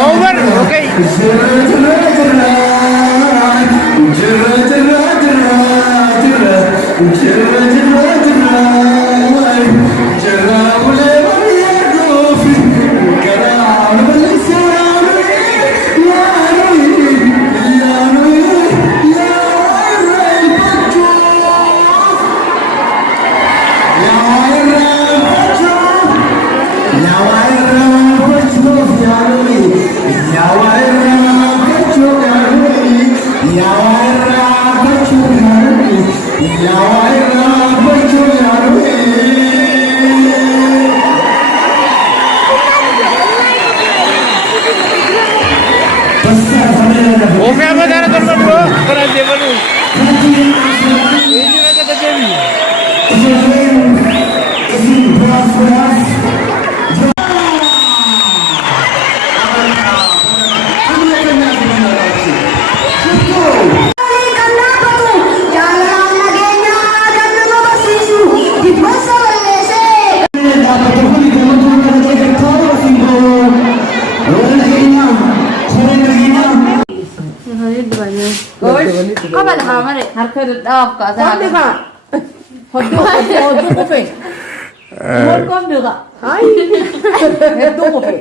Over, okay. Oke apa cara teman bro? Keren dia baru. Ini kata Dewi. Apa dah mama ni? Harga dah apa? Kau ni kak, hodu kopi, kau ni kak, hodu kopi,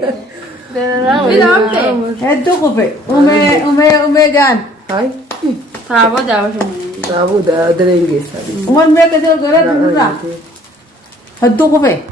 hodu kopi, ume gan, Tahu jauh semua. tahu dah ada lagi. Umar mereka tu gerak dulu lah, hodu kopi.